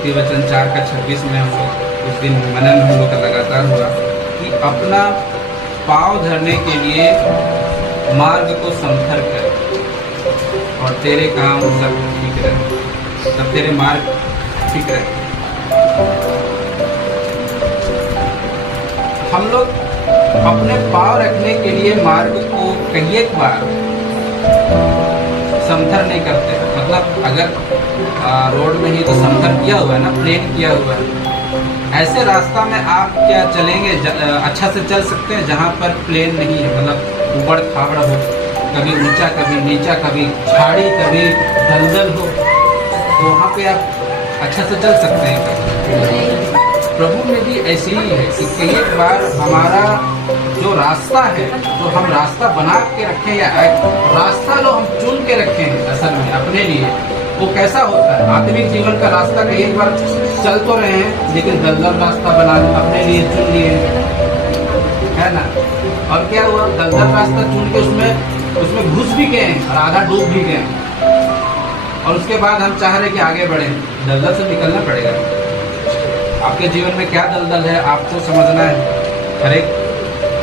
नीति वचन 4:26 में हम लोग उस दिन मनन हम लोग का लगातार हुआ कि अपना पाँव धरने के लिए मार्ग को समथर कर और तेरे काम सब ठीक रहे, सब तेरे मार्ग ठीक रहे। हम लोग अपने पाँव रखने के लिए मार्ग को कई एक बार समथर नहीं करते। मतलब अगर रोड में ही तो समथर किया हुआ है ना, प्लेन किया हुआ है। ऐसे रास्ता में आप क्या चलेंगे, अच्छा से चल सकते हैं जहाँ पर प्लेन नहीं है, मतलब ऊबड़ खाबड़ हो, कभी ऊंचा कभी नीचा, कभी झाड़ी कभी दलदल हो, तो वहाँ पे आप अच्छा से चल सकते हैं। प्रभु में भी ऐसे ही है कि कई एक बार हमारा जो रास्ता है, जो हम रास्ता बना के रखें या रास्ता जो हम चुन के रखें हैं असल में अपने लिए, वो कैसा होता है। आत्मिक जीवन का रास्ता कई एक बार चल तो रहे हैं लेकिन दलदल रास्ता बना अपने लिए चुन लिए, है ना। और क्या हुआ, दलदल रास्ता चुन के उसमें घुस भी गए और आधा डूब भी गए, और उसके बाद हम चाह रहे कि आगे बढ़े। दलदल से निकलना पड़ेगा। आपके जीवन में क्या दलदल है आपको समझना है। हर एक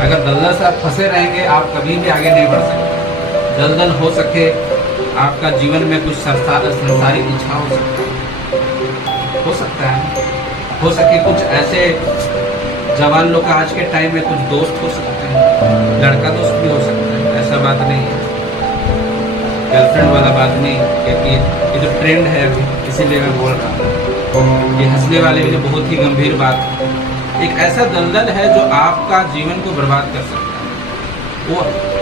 अगर दलदल से आप फंसे रहेंगे आप कभी भी आगे नहीं बढ़ सकते। दलदल हो सके आपका जीवन में कुछ संसारिक इच्छा हो सकता है, हो सके कुछ ऐसे जवान लोग का आज के टाइम में कुछ दोस्त हो सकते हैं, लड़का दोस्त भी हो सकता है, ऐसा बात नहीं है, गर्लफ्रेंड वाला बात नहीं, क्योंकि ये जो ट्रेंड है अभी इसीलिए मैं बोल रहा हूँ। ये हंसने वाले भी बहुत ही गंभीर बात। एक ऐसा दलदल है जो आपका जीवन को बर्बाद कर सकता है। वो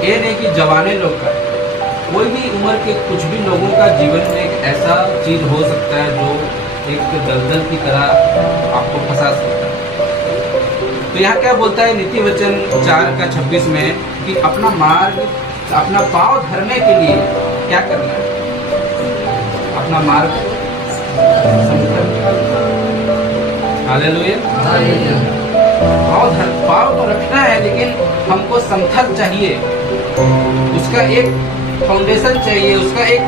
ये नहीं कि जवाने लोग का, कोई भी उम्र के कुछ भी लोगों का जीवन में एक ऐसा चीज हो सकता है जो एक दलदल की तरह आपको फंसा सकता है। तो यहाँ क्या बोलता है नीति वचन 4:26 में कि अपना मार्ग, अपना पाँव धरने के लिए क्या करना है, अपना मार्ग हालेलुया। पाँव तो रखना है लेकिन हमको समथर चाहिए, उसका एक फाउंडेशन चाहिए, उसका एक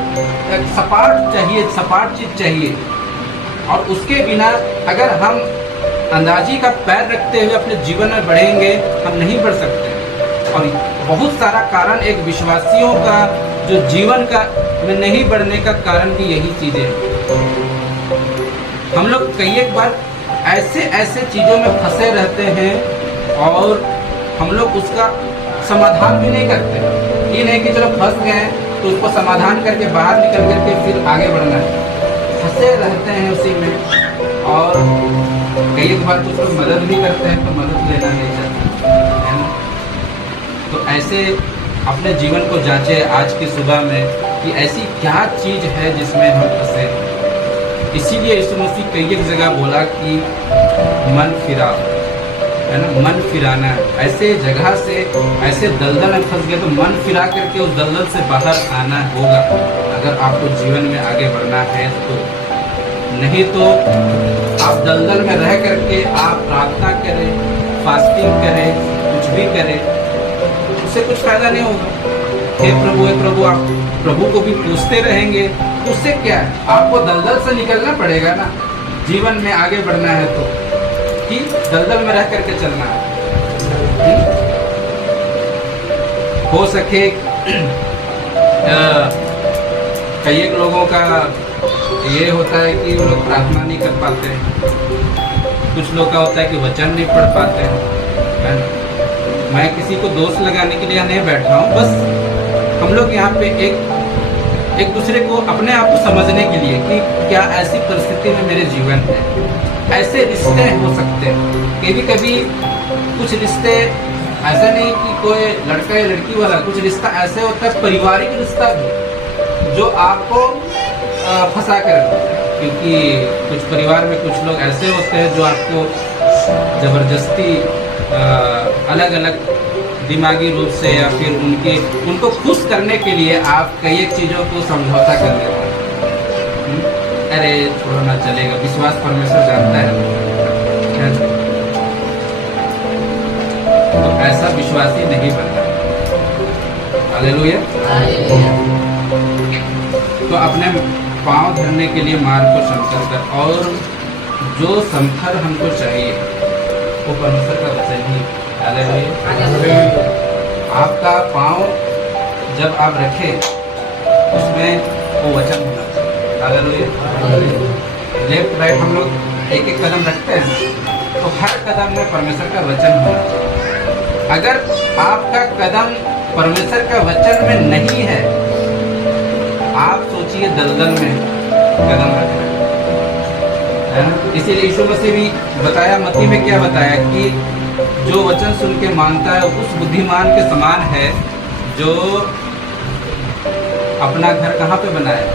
सपाट चाहिए, सपाट चीज चाहिए। और उसके बिना अगर हम अंदाजी का पैर रखते हुए अपने जीवन में बढ़ेंगे, हम नहीं बढ़ सकते। और बहुत सारा कारण एक विश्वासियों का जो जीवन का में नहीं बढ़ने का कारण भी यही चीजें हैं। हम लोग कई एक बार ऐसे चीजों में फंसे रहते हैं और हम लोग उसका समाधान भी नहीं करते। ये नहीं कि चलो फंस गए तो उसको समाधान करके बाहर निकल करके फिर आगे बढ़ना है, फंसे रहते हैं उसी में। और कई एक बार कुछ लोग मदद भी करते हैं तो मदद लेना नहीं चाहते, है ना। तो ऐसे अपने जीवन को जांचे आज की सुबह में कि ऐसी क्या चीज है जिसमें हम फंसे। इसीलिए यीशु मसीह कई एक जगह बोला कि मन फिरा, है ना, मन फिराना। ऐसे जगह से ऐसे दलदल में फंस गए तो मन फिरा करके उस दलदल से बाहर आना होगा अगर आपको जीवन में आगे बढ़ना है तो। नहीं तो आप दलदल में रह करके आप प्रार्थना करें, फास्टिंग करें, कुछ भी करें, उससे कुछ फायदा नहीं होगा। हे प्रभु, आप प्रभु को भी पूछते रहेंगे, उससे क्या है, आपको दलदल से निकलना पड़ेगा ना। जीवन में आगे बढ़ना है तो कि दलदल में रह करके चलना है। हो सके कई एक लोगों का ये होता है कि वो लोग प्रार्थना नहीं कर पाते हैं, कुछ लोग का होता है कि वचन नहीं पढ़ पाते हैं। मैं किसी को दोष लगाने के लिए नहीं बैठा हूँ, बस हम लोग यहाँ पे एक दूसरे को अपने आप को समझने के लिए कि क्या ऐसी परिस्थिति में मेरे जीवन है। ऐसे रिश्ते हो सकते हैं, कभी कुछ रिश्ते ऐसा नहीं कि कोई लड़का या लड़की वाला, कुछ रिश्ता ऐसे होता है पारिवारिक रिश्ता भी जो आपको फंसा कर, क्योंकि कुछ परिवार में कुछ लोग ऐसे होते हैं जो आपको जबरदस्ती अलग अलग दिमागी रूप से या फिर उनको खुश करने के लिए आप कई एक चीज़ों को समझौता कर लेते हैं। अरे छोड़ो ना, चलेगा, विश्वास परमेश्वर जानता है। तो ऐसा विश्वासी नहीं बनना। हालेलुया। तो अपने पाँव धरने के लिए मार्ग को समतल कर और जो समथर हमको चाहिए वो परमेश्वर का वचन ही। हालेलुया। आपका पाँव जब आप रखें उसमें वो वचन होना चाहिए। हालेलुया। लेफ्ट राइट हम लोग एक एक कदम रखते हैं तो हर कदम में परमेश्वर का वचन होना चाहिए। अगर आपका कदम परमेश्वर का वचन में नहीं है, आप सोचिए दलदल में कदम रख रहे हैं। इसीलिए यीशु मसीह भी बताया, मत्ती में क्या बताया कि जो वचन सुन के मानता है उस बुद्धिमान के समान है जो अपना घर कहाँ पे बनाया,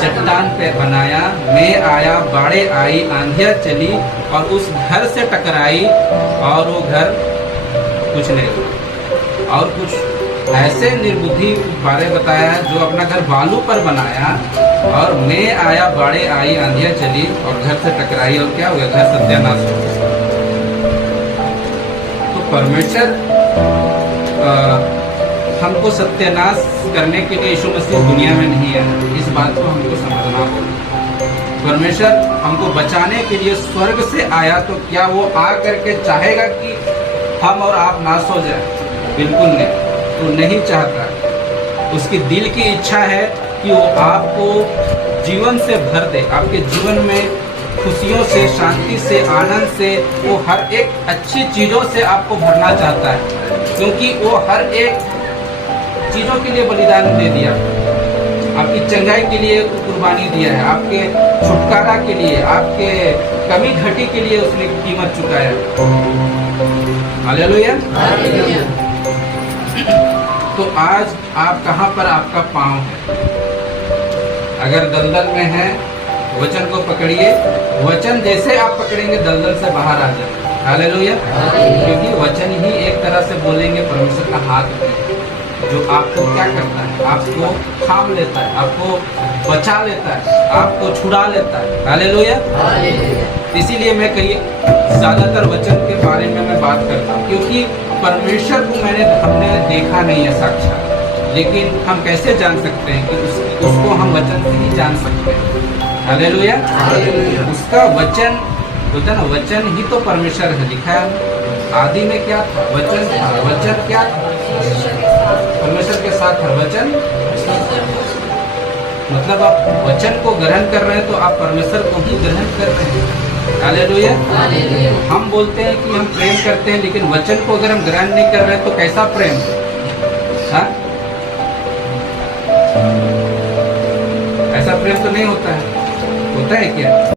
चट्टान पे बनाया, मैं आया, बाढ़े आई, आंधियाँ चली और उस घर से टकराई और वो घर कुछ नहीं हुआ। और कुछ ऐसे निर्बुद्धि बारे बताया जो अपना घर बालू पर बनाया और मैं आया, बाढ़े आई, आंधियाँ चली और घर से टकराई और क्या हुआ, घर सत्यानाश हो गया। तो परमेश्वर हमको सत्यानाश करने के लिए यीशु मसीह दुनिया में नहीं है, इस बात को हमको समझना होगा। परमेश्वर हमको बचाने के लिए स्वर्ग से आया, तो क्या वो आ करके चाहेगा कि हम और आप नाश हो जाए? बिल्कुल नहीं, वो नहीं चाहता। उसकी दिल की इच्छा है कि वो आपको जीवन से भर दे, आपके जीवन में खुशियों से, शांति से, आनंद से, वो हर एक अच्छी चीज़ों से आपको भरना चाहता है, क्योंकि वो हर एक चीज़ों के लिए बलिदान दे दिया। आपकी चंगाई के लिए कुर्बानी दिया है, आपके छुटकारा के लिए, आपके कमी घटी के लिए उसने कीमत चुकाया। हालेलुया। तो आज आप कहाँ पर आपका पाँव है? अगर दलदल में है, वचन को पकड़िए। वचन जैसे आप पकड़ेंगे दलदल से बाहर आ जाएंगे। हालेलुया। क्योंकि वचन ही एक तरह से बोलेंगे परमेश्वर का हाथ है जो आपको क्या करता है, आपको थाम लेता है, आपको बचा लेता है, आपको छुड़ा लेता है। हालेलुया। इसीलिए मैं कहीं ज़्यादातर वचन के बारे में मैं बात करता हूँ, क्योंकि परमेश्वर को हमने देखा नहीं है साक्षात, लेकिन हम कैसे जान सकते हैं कि उसको हम वचन से ही जान सकते हैं। हालेलुया। उसका वचन होता ना, वचन ही तो परमेश्वर है। लिखा है आदि में क्या था, वचन था, वचन क्या था, परमेश्वर के साथ था, वचन। मतलब आप वचन को ग्रहण कर रहे हैं तो आप परमेश्वर को ही ग्रहण कर रहे हैं। हालेलुया। हम बोलते हैं कि हम प्रेम करते हैं, लेकिन वचन को अगर हम ग्रहण नहीं कर रहे हैं तो कैसा प्रेम? हाँ, ऐसा प्रेम तो नहीं होता है। होता है क्या?